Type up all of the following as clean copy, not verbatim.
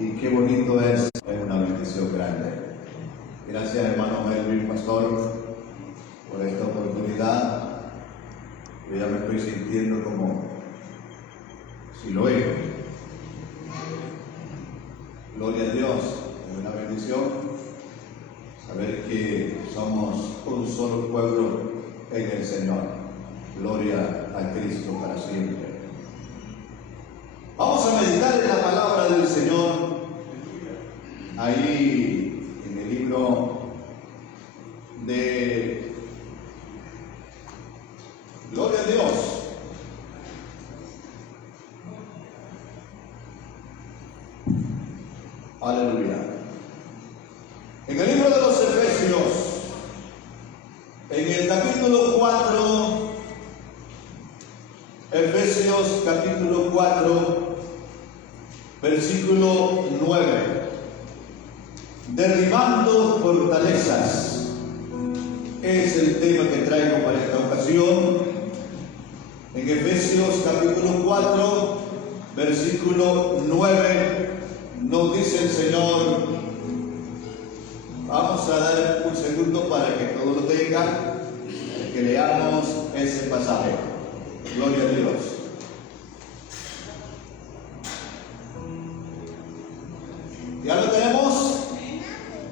y qué bonito es una bendición grande. Gracias, hermano Melvin, pastor, por esta oportunidad. Yo ya me estoy sintiendo como Siloé. Gloria a Dios, es una bendición saber que somos un solo pueblo en el Señor. Gloria a Cristo para siempre. Vamos a meditar en la palabra del Señor ahí en el libro de Gloria a Dios. Aleluya. En el libro de los Efesios, en el capítulo 4, Efesios capítulo 4, versículo 9. Derribando fortalezas es el tema que traigo para esta ocasión. En Efesios capítulo 4, versículo 9, nos dice el Señor. Vamos a dar un segundo para que todo lo tengan, que leamos ese pasaje. Gloria a Dios. ¿Ya lo tenemos?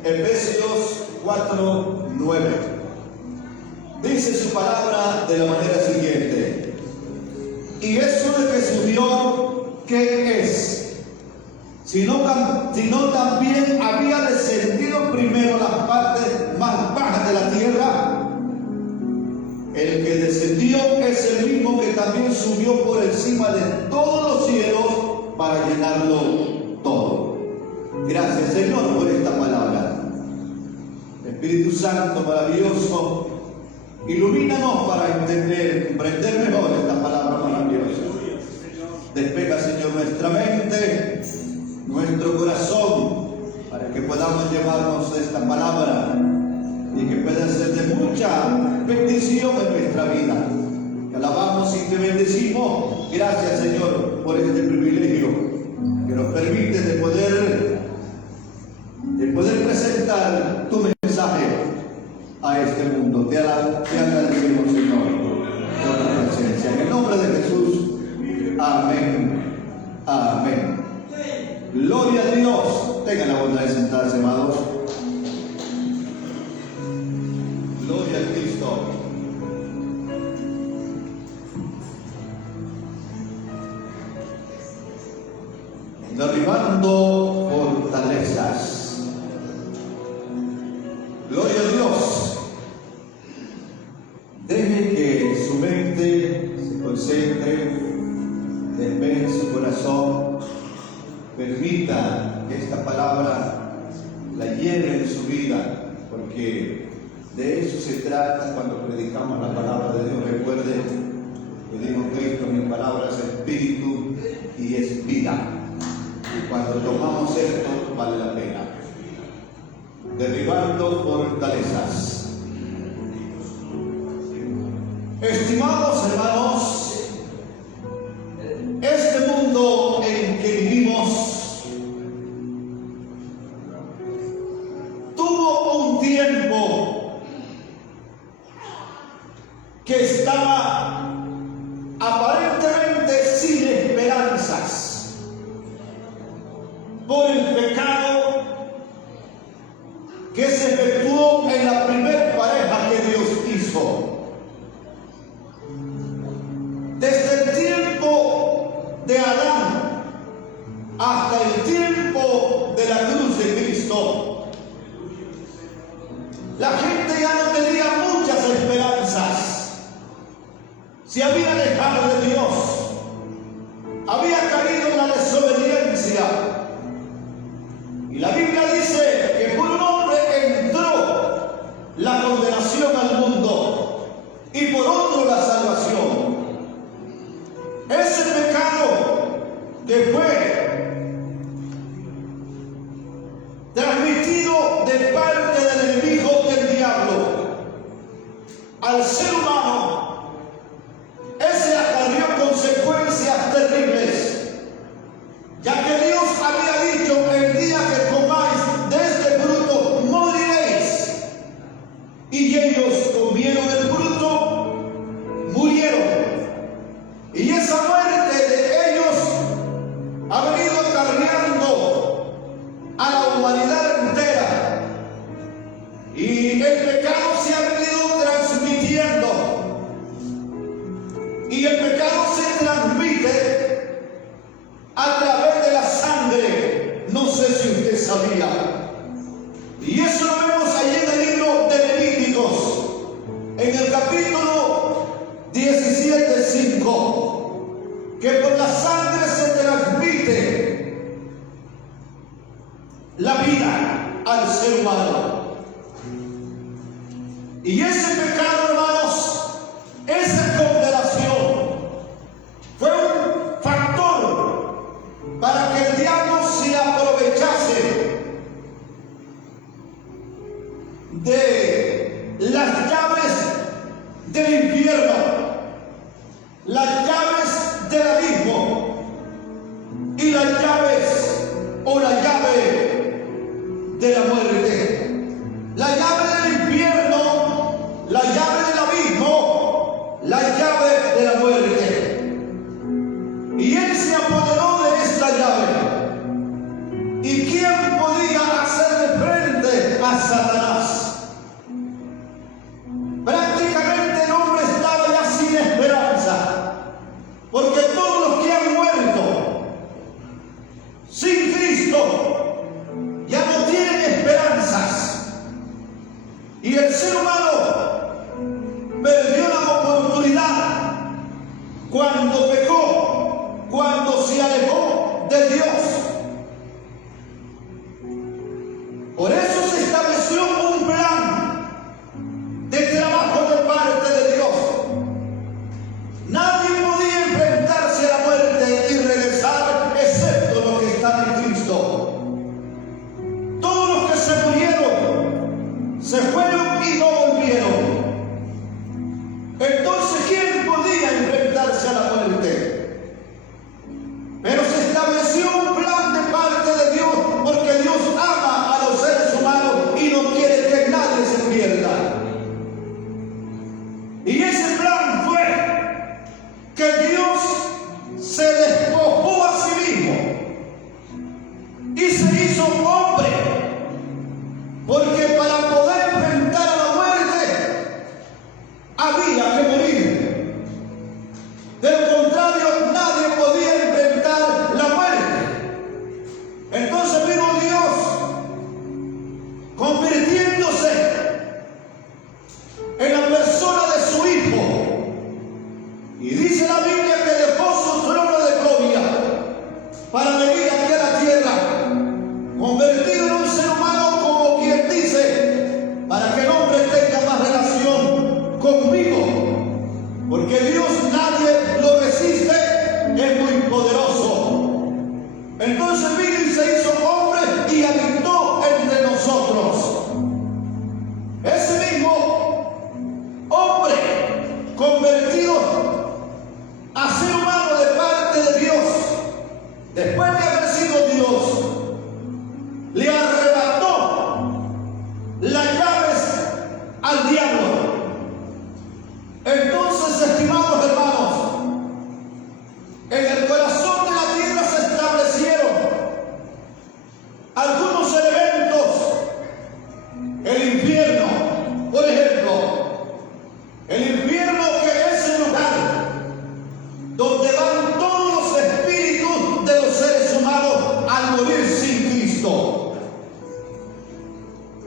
Efesios 4, 9. Dice su palabra de la manera siguiente: y eso de que subió, ¿qué es? Sino también había descendido primero las partes más bajas de la tierra. El que descendió es el mismo que también subió por encima de todos los cielos para llenarlo todo. Gracias, Señor, por esta palabra. Espíritu Santo maravilloso, ilumínanos para entender, comprender mejor esta palabra maravillosa. Despeja, Señor, nuestra mente, nuestro corazón, para que podamos llevarnos esta palabra y que pueda ser de mucha bendición en nuestra vida. Te alabamos y te bendecimos. Gracias, Señor, por este privilegio que nos permite de poder presentar tu mensaje a este mundo. Te agradecemos, Señor, por tu presencia. En el nombre de Jesús. Amén. Amén. Gloria a Dios. Tengan la bondad de sentarse, amados. Gloria a Cristo. Derribando fortalezas. Gloria a Dios. Deje que su mente se concentre, despeje su corazón, permita que esta palabra la lleve en su vida, porque de eso se trata cuando predicamos la palabra de Dios. Recuerde que dijo Cristo: mi palabra es espíritu y es vida. Y cuando tomamos esto, vale la pena. Derribando fortalezas. Estimados hermanos, este mundo en que vivimos tuvo un tiempo que estaba aparentemente sin esperanzas por el pecado que se efectuó en la primera pareja que Dios hizo. Desde el tiempo de Adán hasta el tiempo de la cruz de Cristo, la gente ya no tenía muchas esperanzas. Se había alejado de Dios, había caído en la desobediencia. Y la Biblia dice que por un hombre entró la condenación al mundo y por otro la salvación. Ese pecado que fue transmitido de parte del enemigo del diablo al ser humano, ese acarreó consecuencias terribles, ya que Dios había dicho en la vida al ser humano. Y ese pecado, hermanos, esa condenación, fue un factor para que el diablo se aprovechase de las llaves del infierno, las llaves del abismo y las llaves o la llave de la muerte, la llave del infierno, la llave del abismo, la llave de la muerte. Y él se apoderó de esta llave. ¿Y quién podía hacerle frente a Satanás? Prácticamente el hombre estaba ya sin esperanza, porque todos los que han muerto sin Cristo ya no tienen esperanzas. Y el ser humano perdió la oportunidad cuando pecó, cuando se alejó de Dios. Por eso se estableció un plan de trabajo de parte de Dios. Nadie podía enfrentarse a la muerte y regresar excepto los que están en Cristo. Todos los que se murieron se fueron y no volvieron. Entonces, ¿quién podía enfrentarse a la muerte? Pero se estableció un plan de parte de Dios, porque Dios ama a los seres humanos y no quiere que nadie se pierda. Y ese plan fue que Dios se despojó a sí mismo y se hizo hombre, porque para poder enfrentar a la muerte había que morir. Del contrario, nadie podía enfrentar la muerte. Entonces vino Dios convirtiéndose en la persona de su Hijo. Y dice la Biblia que dejó su trono de gloria para venir aquí a la tierra, convertido en un ser humano, como quien dice, para que el hombre tenga más relación conmigo. Porque Dios nadie lo resiste, es muy poderoso. Entonces vino y se hizo hombre y habitó entre nosotros. Ese mismo hombre convertido a ser humano de parte de Dios, después de haber sido Dios, le arrebató las llaves al diablo. Entonces, estimados hermanos, en el corazón de la tierra se establecieron algunos elementos. El infierno, por ejemplo, el infierno, que es el lugar donde van todos los espíritus de los seres humanos al morir sin Cristo.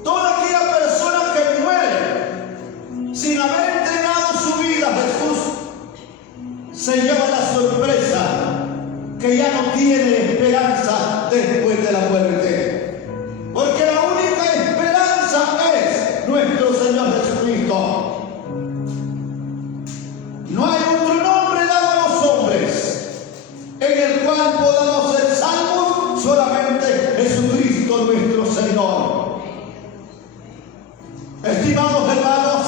Toda aquella persona que muere sin haber entregado su vida a Jesús se lleva la sorpresa que ya no tiene esperanza después de la muerte. Porque la única esperanza es nuestro Señor Jesucristo. No hay otro nombre dado a los hombres en el cual podamos ser salvos, solamente Jesucristo nuestro Señor. Estimados hermanos,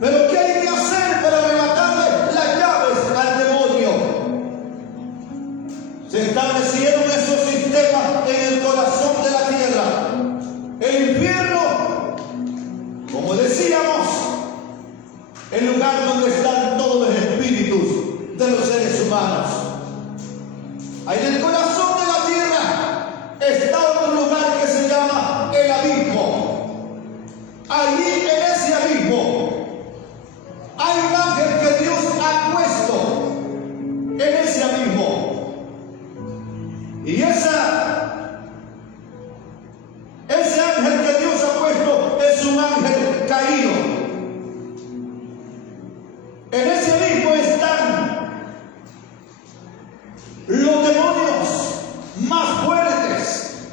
pero ¿qué hay que hacer para arrebatarle las llaves al demonio? Se establecieron esos sistemas en el corazón de la tierra. El infierno, como decíamos, el lugar donde están todos los espíritus de los seres humanos. Ahí en el corazón de la tierra está otro lugar que se llama el abismo. Allí en ese abismo hay un ángel que Dios ha puesto en ese abismo. Y ese ángel que Dios ha puesto es un ángel caído. En ese abismo están los demonios más fuertes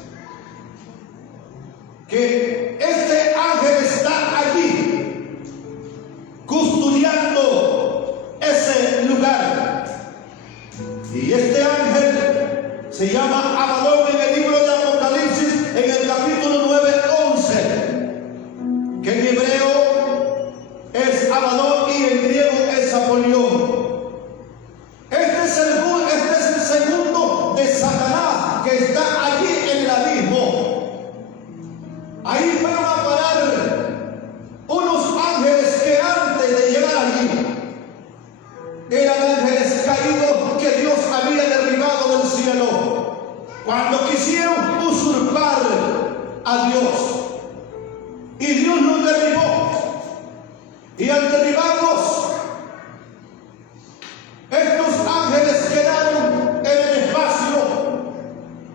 Ahí fueron a parar unos ángeles que antes de llegar allí eran ángeles caídos que Dios había derribado del cielo cuando quisieron usurpar a Dios. Y Dios los derribó. Y al derribarlos, estos ángeles quedaron en el espacio.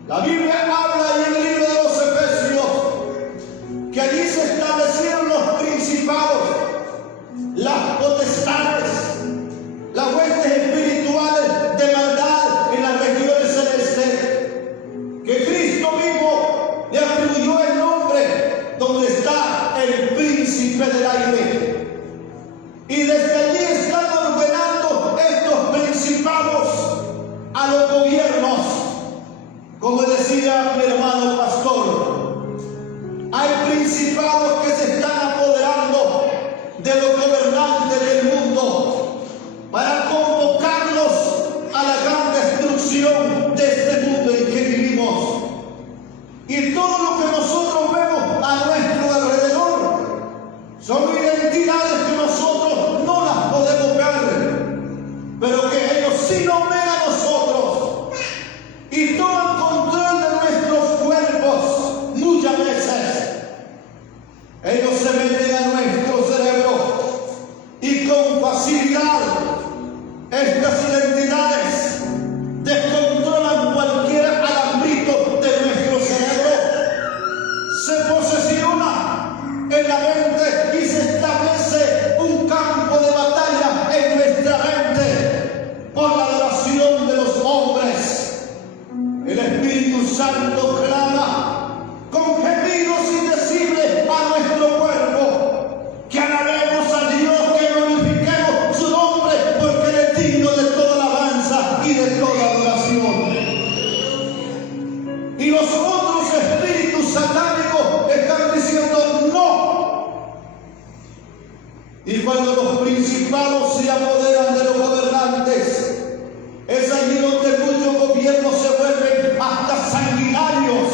La Biblia habla en el libro de los Efesios que allí se establecieron los principados, las potestades, las huestes espirituales de maldad en las regiones celestes, que Cristo mismo le atribuyó el nombre donde está el príncipe del aire. Y desde allí están ordenando estos principados a los gobiernos. Como decía mi hermano pastor, hay principados que se están apoderando de los gobernantes del mundo para convocarlos a la gran destrucción de este mundo en que vivimos. Y todo lo que nosotros vemos a nuestro alrededor son identidades que nosotros no las podemos ver, pero que ellos sí nos ven a nosotros y toman control de nuestros cuerpos. Muchas veces ellos se meten a nuestro cerebro y con facilidad estas identidades descontrolan cualquier alambrito de nuestro cerebro, se posesiona en la mente y se establece un campo de batalla en nuestra mente por la adoración de los hombres. El Espíritu Santo clama con gemidos indecibles a nuestro cuerpo que alabemos a Dios, que glorifiquemos su nombre, porque Él es digno de toda alabanza y de toda adoración. Y los otros espíritus satánicos están diciendo no. Y cuando los principados se apoderan de los gobernantes, es allí donde muchos gobiernos se vuelven hasta sanguinarios,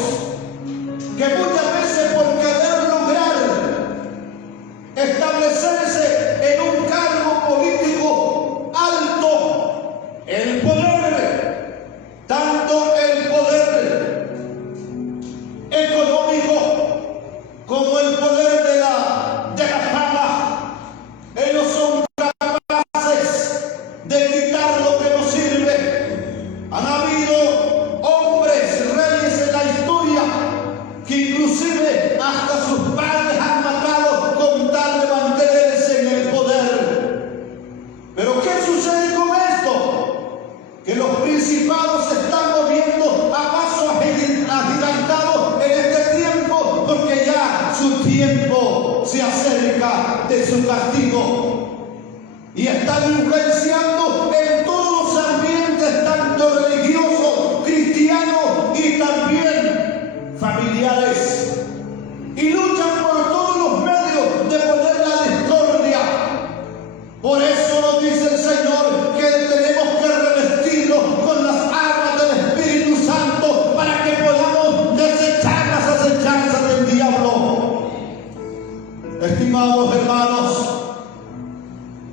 que muchas veces por querer lograr establecerse en un cargo político alto, el poder, tanto el poder económico como el poder de la fama, ellos son capaces de quitar lo que nos sirve. Han habido hombres, reyes en la historia, que inclusive hasta sus padres han matado con tal de mantenerse en el poder. Pero ¿qué sucede con esto? Que los principados se están moviendo a paso agigantado en este tiempo, porque ya su tiempo se acerca de su castigo. Y están influenciando en todos los ambientes, tanto religiosos, cristianos y también familiares. Y luchan por todos los medios de poner la discordia. Por eso nos dice el Señor que tenemos que revestirnos con las armas del Espíritu Santo para que podamos desechar las acechanzas del diablo. Estimados hermanos,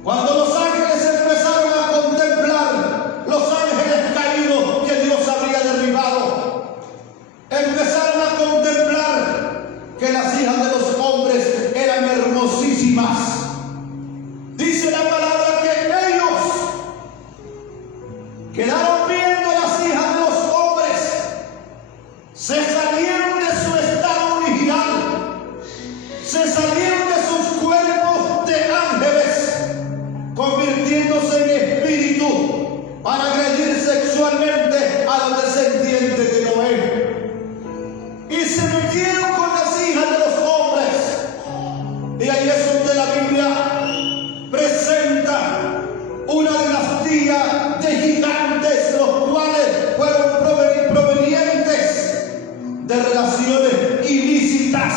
cuando los ángeles empezaron a contemplar los ángeles caídos que Dios había derribado, empezaron a contemplar que las hijas de los hombres eran hermosísimas. Dice la palabra que ellos quedaron viendo a las hijas de los hombres, se salieron de su estado original, se salieron de sus cuerpos de ángeles, convirtiéndose en espíritu para agredir sexualmente a los descendientes de Noé. Y se metieron con las hijas de los hombres. Y ahí es donde la Biblia presenta una dinastía de gigantes, los cuales fueron provenientes de relaciones ilícitas,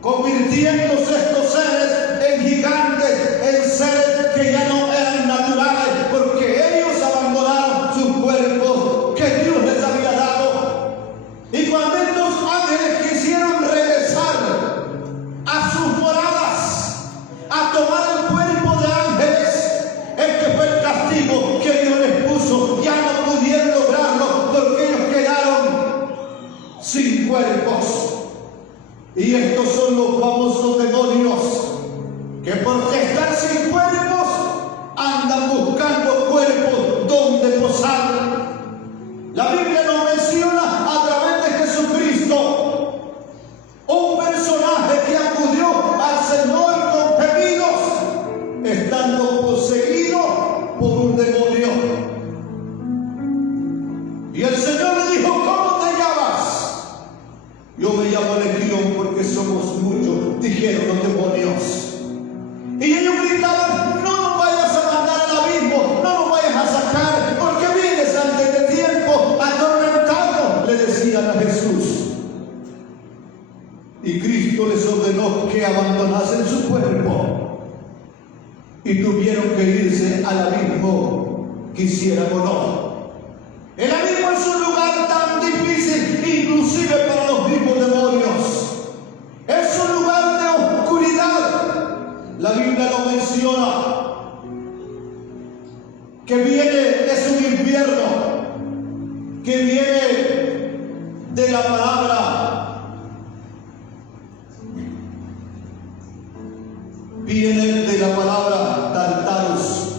convirtiéndose estos seres en gigantes, en seres que ya no eran naturales, porque ellos abandonaron sus cuerpos que Dios les había dado. Y cuando estos ángeles quisieron regresar sin cuerpos. Y estos son los famosos demonios que porque están sin cuerpos andan buscando cuerpos donde posar. La Biblia nos menciona a través de Jesucristo un personaje que acudió al Señor con gemidos, estando poseído por un demonio. Y el Señor le dijo: ¿cómo te llamas? Yo me llamo Legión, porque somos muchos, dijeron los demonios. Y ellos gritaban: no nos vayas a mandar al abismo, no nos vayas a sacar, porque vienes antes de tiempo, atormentado, le decían a Jesús. Y Cristo les ordenó que abandonasen su cuerpo y tuvieron que irse al abismo, quisieran o no. El abismo es un lugar tan difícil, inclusive para los mismos demonios. Es un lugar de oscuridad. La Biblia lo menciona, que es un infierno, que viene de la palabra, Tartarus,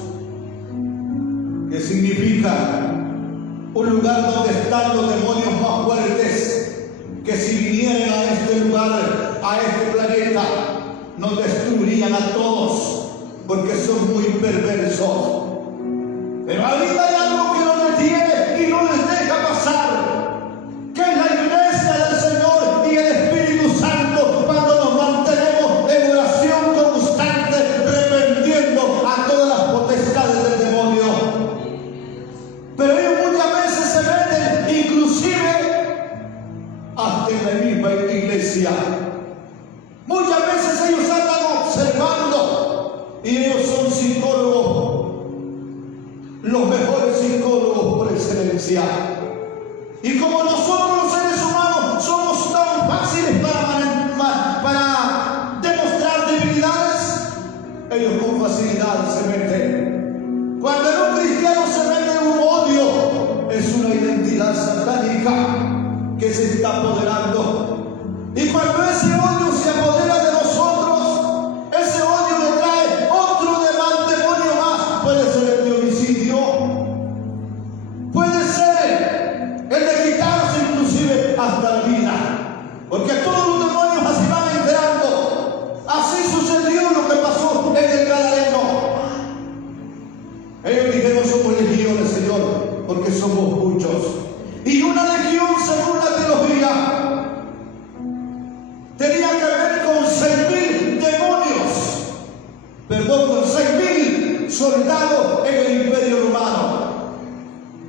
que significa un lugar donde están los demonios más fuertes, que si vinieran a este lugar, a este planeta, nos destruirían a todos, porque son muy perversos. Pero ahorita hay algo que los detiene y no les deja pasar, que es la iglesia del Señor y el Espíritu Santo, cuando nos mantenemos en oración constante, reprendiendo a todas las potestades del demonio. Pero ellos muchas veces se meten, inclusive hasta en la misma iglesia. Muchas veces ellos andan observando, y ellos son psicólogos, los mejores psicólogos por excelencia. Y como nosotros los seres humanos somos tan fáciles para demostrar debilidades, ellos con facilidad se meten. Cuando en un cristiano se mete un odio, es una identidad satánica que se está apoderando. Y cuando ese odio se apodera de nosotros, ese odio le trae otro demonio más. Puede ser el de homicidio, puede ser el de quitarse inclusive hasta la vida, porque todos los demonios así van entrando. Así sucedió lo que pasó en el Gadareno. Ellos dijeron: somos legiones, Señor, porque somos muchos. Y una legión, según la teología, tenía que ver con 6.000 demonios, con 6.000 soldados en el Imperio Romano.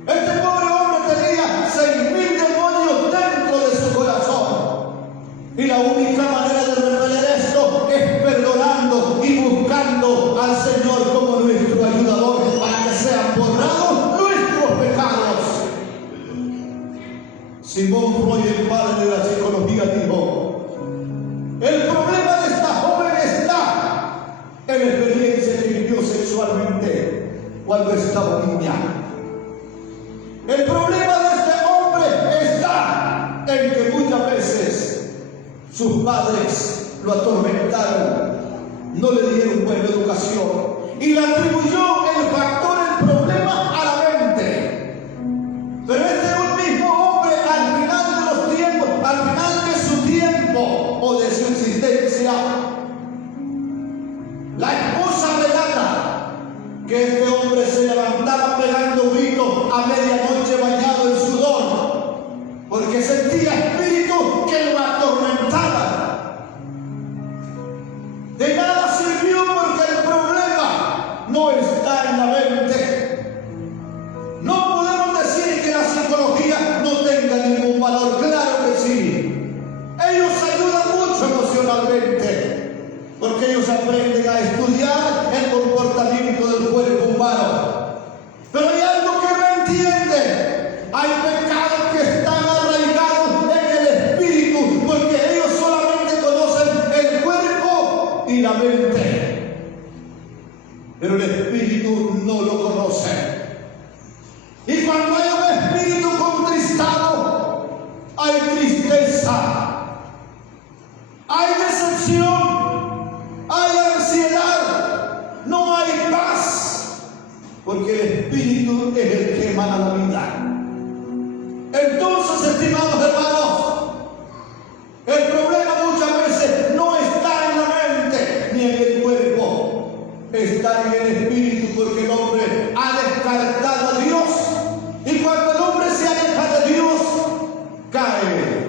Este pobre hombre tenía 6.000 demonios dentro de su corazón, y la única manera de repeler esto es perdonando y buscando al Señor como nuestro ayudador, para que sean borrados nuestros pecados. Simón Freud, el padre de la psicología, dijo: el problema de esta joven está en la experiencia que vivió sexualmente cuando estaba niña. El problema de este hombre está en que muchas veces sus padres lo atormentaron, no le dieron buena educación y le atribuyó el factor, el problema, a la mente. Pero este mismo hombre, al final de los tiempos, al final de su tiempo o de su existencia, la esposa relata que este hombre se levantaba pegando gritos a medianoche bañado en sudor, porque sentía espíritus que lo atormentaban. De nada sirvió, porque el problema no está en la mente. No podemos decir que la psicología no tenga ningún valor, claro que sí. Ellos ayudan mucho emocionalmente, porque ellos aprenden a estudiar el comportamiento del cuerpo humano. Pero hay algo que no entienden: hay pecados que están arraigados en el espíritu, tristeza, hay decepción, hay ansiedad, no hay paz, porque el Espíritu es el que emana la vida. Entonces, estimados hermanos, el problema muchas veces no está en la mente ni en el cuerpo, está en el espíritu, porque el hombre ha descartado a Dios, y cuando el hombre se aleja de Dios, cae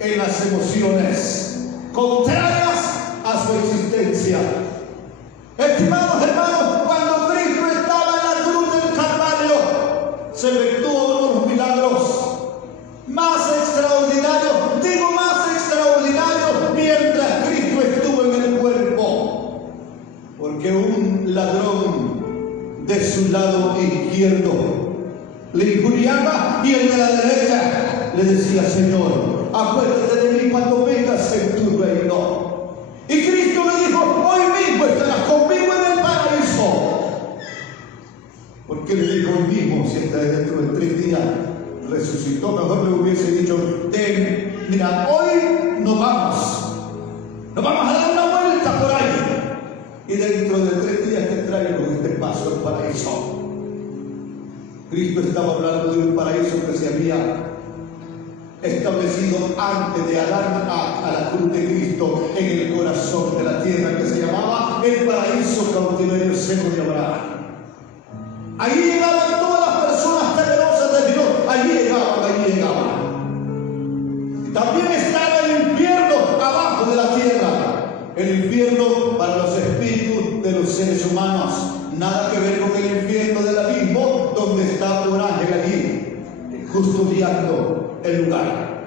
en las emociones contrarias a su existencia. Estimados hermanos, cuando Cristo estaba en la cruz del Calvario, se efectuó uno de los milagros más extraordinarios, digo más extraordinarios, mientras Cristo estuvo en el cuerpo, porque un ladrón de su lado izquierdo le injuriaba, y el de la derecha le decía: Señor, acuérdate de mí cuando vengas en tu reino. Y Cristo le dijo: hoy mismo estarás conmigo en el paraíso. ¿Por qué le dijo hoy mismo, si está dentro de 3 días resucitó? Mejor le hubiese dicho: mira, hoy nos vamos a dar una vuelta por ahí, y dentro de 3 días te traigo este paso al paraíso. Cristo estaba hablando de un paraíso que se había establecido antes de Adán a la cruz de Cristo en el corazón de la tierra, que se llamaba el paraíso cautiverio seco de Abraham. Allí llegaban todas las personas temerosas de Dios, allí llegaban. Y también estaba el infierno abajo de la tierra, el infierno para los espíritus de los seres humanos, nada que ver con el infierno del abismo, donde está un ángel allí custodiando el lugar.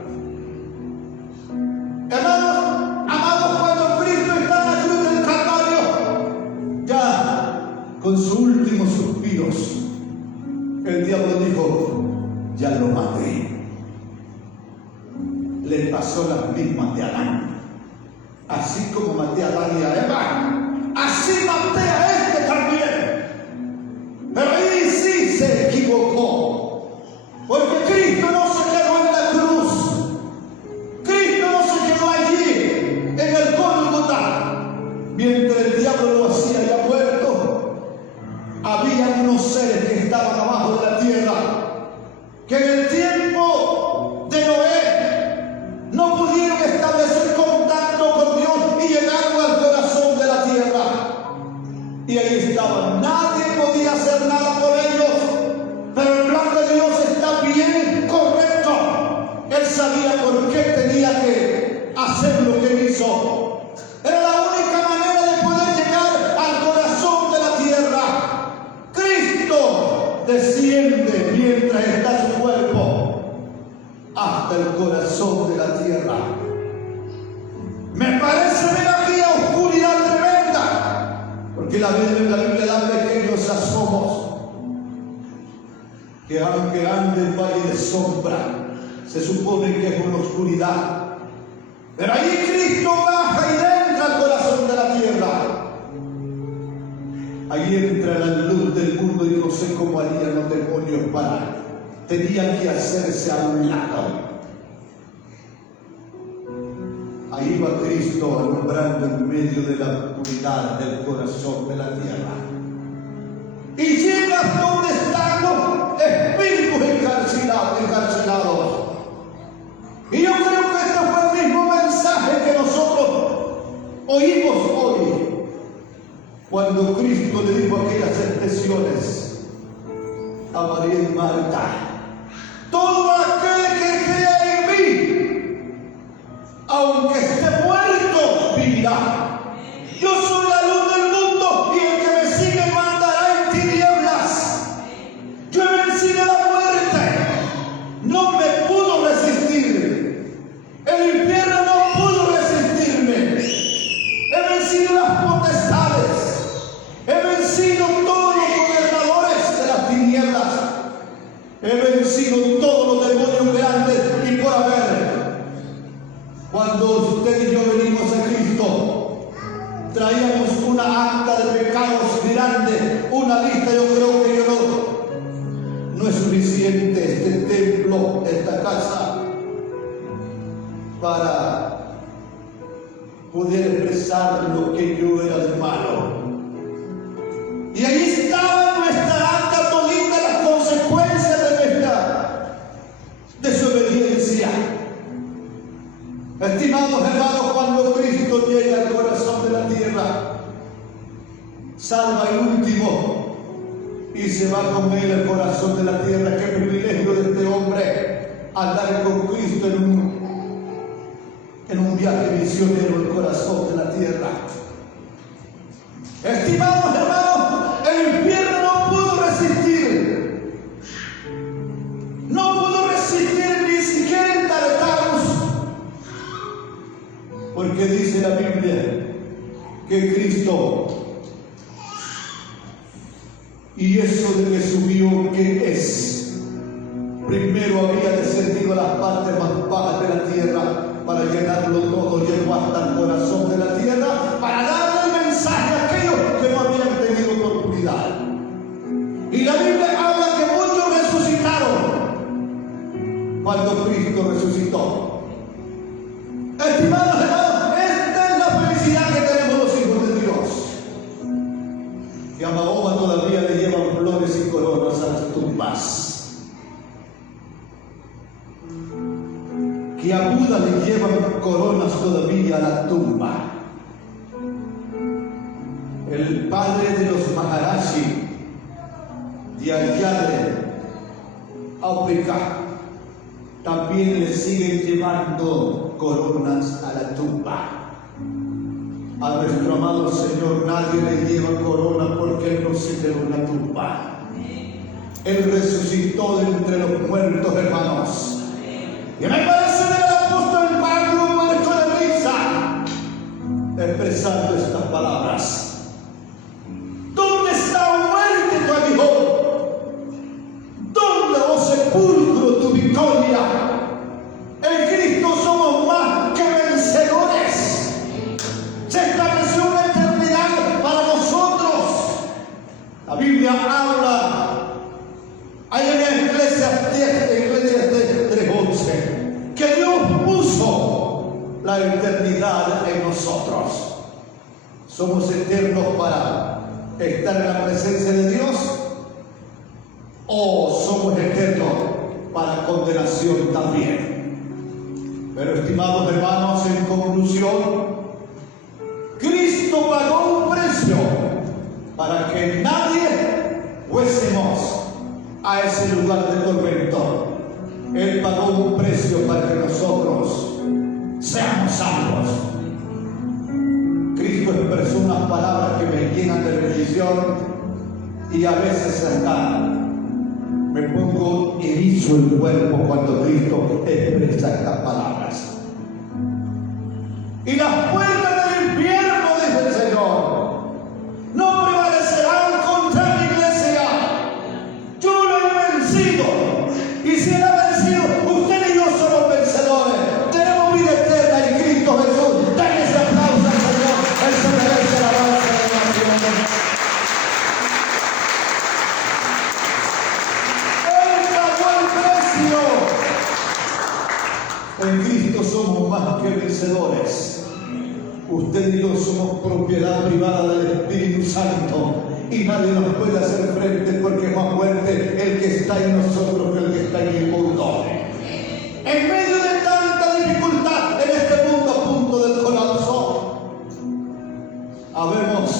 Hermanos, amados, cuando Cristo está en la cruz del Calvario, ya con sus últimos suspiros, el diablo dijo: ya lo maté. Le pasó las mismas de Adán. Así como maté a Adán y a Eva, así maté a este también. Pero ahí sí se equivocó, porque Cristo no se quedó en la cruz. Cristo no se quedó allí en el Gólgota mientras el diablo lo hacía ya muerto. Había unos seres que estaban abajo de la tierra, que en el tiempo de Noé no pudieron establecer contacto con Dios y llegaron al corazón de la tierra. Y ahí estaban. Nadie podía hacer nada por ellos, pero el plan de Dios está bien correcto. Él sabía por qué tenía que hacer lo que hizo. Era la única manera de poder llegar al corazón de la tierra. Cristo desciende mientras está su cuerpo hasta el corazón de la tierra. Me parece ver aquí a oscuridad tremenda, porque la Biblia da pequeños asomos, que aunque ande en valle de sombra, se supone que es una oscuridad, pero allí Cristo baja y entra al corazón de la tierra. Ahí entra la luz del mundo, y no sé cómo harían los demonios para. Tenían que hacerse a un lado. Ahí va Cristo alumbrando en medio de la oscuridad del corazón de la tierra. Y llega hasta donde están los espíritus encarcelados. Y yo creo que este fue el mismo mensaje que nosotros oímos hoy, cuando Cristo le dijo aquellas expresiones a María y Marta: todo aquel que crea en mí, aunque esté muerto, vivirá. Yo soy la luz del mundo, y el que me sigue no andará en tinieblas. Yo he vencido la muerte, no me pudo resistir. El infierno no pudo resistirme. He vencido las potestades, he vencido todos los gobernadores de las tinieblas, he vencido todos los demonios grandes y por haber. Cuando usted y yo venimos a Cristo, traíamos una acta de pecados grande, una lista. Yo creo que no es suficiente este templo, esta casa. para poder expresar lo que yo era de malo. Y ahí estaba nuestra alta todita las consecuencias de nuestra desobediencia. Estimados hermanos, cuando Cristo llega al corazón de la tierra, salva el último y se va con él al corazón de la tierra. Qué privilegio de este hombre andar con Cristo en un viaje misionero al corazón de la tierra. Estimados hermanos, el infierno no pudo resistir. No pudo resistir ni siquiera el Tartarus. Porque dice la Biblia que Cristo, y eso de que subió, ¿qué es? Primero había descendido a las partes más bajas de la tierra para llenarlo todo, llegó hasta el corazón de la tierra para darle el mensaje a aquellos que no habían tenido oportunidad. Y la Biblia habla que muchos resucitaron cuando Cristo resucitó. Estimados hermanos, esta es la felicidad que tenemos los hijos de Dios. Que a Mahoma todavía le llevan flores y coronas a las tumbas. Que a Buda le llevan coronas todavía a la tumba. El padre de los Maharaji de allá de África también le siguen llevando coronas a la tumba. A nuestro amado Señor nadie le lleva corona porque Él no se quedó en la tumba. Él resucitó de entre los muertos, hermanos. Y me parece del apóstol Pablo muerto de risa, expresando estas palabras. ¿Dónde está, oh muerte, tu aguijón? ¿Dónde, oh sepulcro, tu victoria? En Cristo somos más que vencedores. Se estableció una eternidad para nosotros. La Biblia habla, hay en Eclesiastes 3:11, que Dios puso la eternidad en nosotros. ¿Somos eternos para estar en la presencia de Dios? ¿O somos eternos para condenación también? Pero estimados hermanos, en conclusión, Cristo pagó un precio para que nadie fuésemos a ese lugar de tormento. Él pagó un precio para que nosotros seamos salvos. Cristo expresó unas palabras que me llenan de bendición y a veces hasta me pongo erizo el cuerpo cuando Cristo expresa estas palabras. Y las puertas del infierno, dice el Señor, no prevalecerán contra mi iglesia. Yo lo he vencido. Y si él ha vencido, usted y yo somos vencedores. Tenemos vida eterna en Cristo Jesús. Denle ese aplauso al Señor. Él se merece la alabanza de la nación. Él pagó el precio. En Cristo somos más que vencedores. Usted y yo somos propiedad privada del Espíritu Santo. Y nadie nos puede hacer frente porque es más fuerte el que está en nosotros que el que está en el mundo. En medio de tanta dificultad en este mundo a punto del colapso, habemos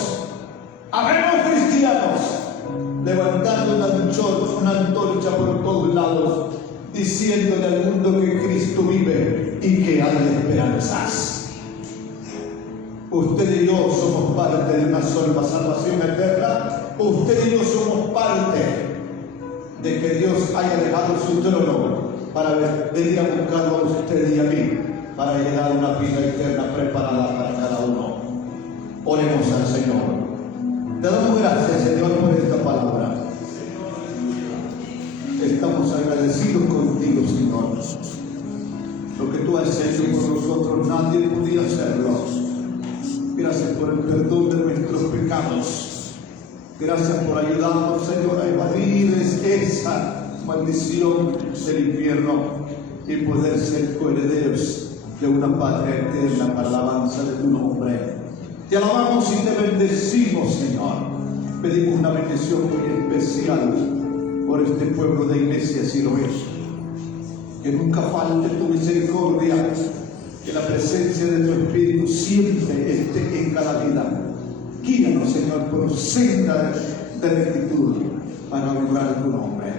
cristianos levantando una antorcha por todos lados, diciéndole al mundo que Cristo vive y que hay esperanzas. Usted y yo somos parte de una sola salvación eterna. Usted y yo somos parte de que Dios haya dejado su trono para venir a buscarlo a usted y a mí, para llegar a una vida eterna preparada para cada uno. Oremos al Señor. Te damos gracias, Señor, por esta palabra. Estamos agradecidos contigo, Señor. Lo que tú has hecho por nosotros, nadie podía hacerlo. Gracias por el perdón de nuestros pecados. Gracias por ayudarnos, Señor, a evadir esa maldición del infierno y poder ser coherederos de una patria eterna para la alabanza de tu nombre. Te alabamos y te bendecimos, Señor. Pedimos una bendición muy especial por este pueblo de Iglesia Siloé. Que nunca falte tu misericordia, que la presencia de tu Espíritu siempre esté en cada vida. Guíanos, Señor, por senda de rectitud para honrar tu nombre.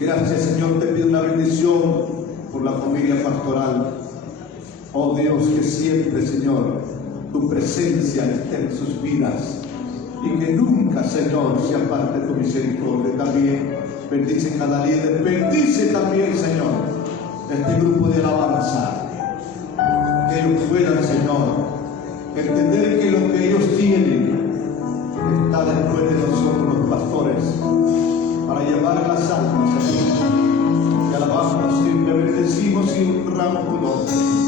Gracias, Señor, te pido una bendición por la familia pastoral. Oh Dios, que siempre, Señor, tu presencia esté en sus vidas y que nunca, Señor, se aparte tu misericordia. También bendice cada líder, bendice también, Señor, este grupo de alabanza. Que ellos puedan, Señor, entender que lo que ellos tienen está después de nosotros los pastores para llevar las almas a ti. Te alabamos y te bendecimos y honramos tu nombre.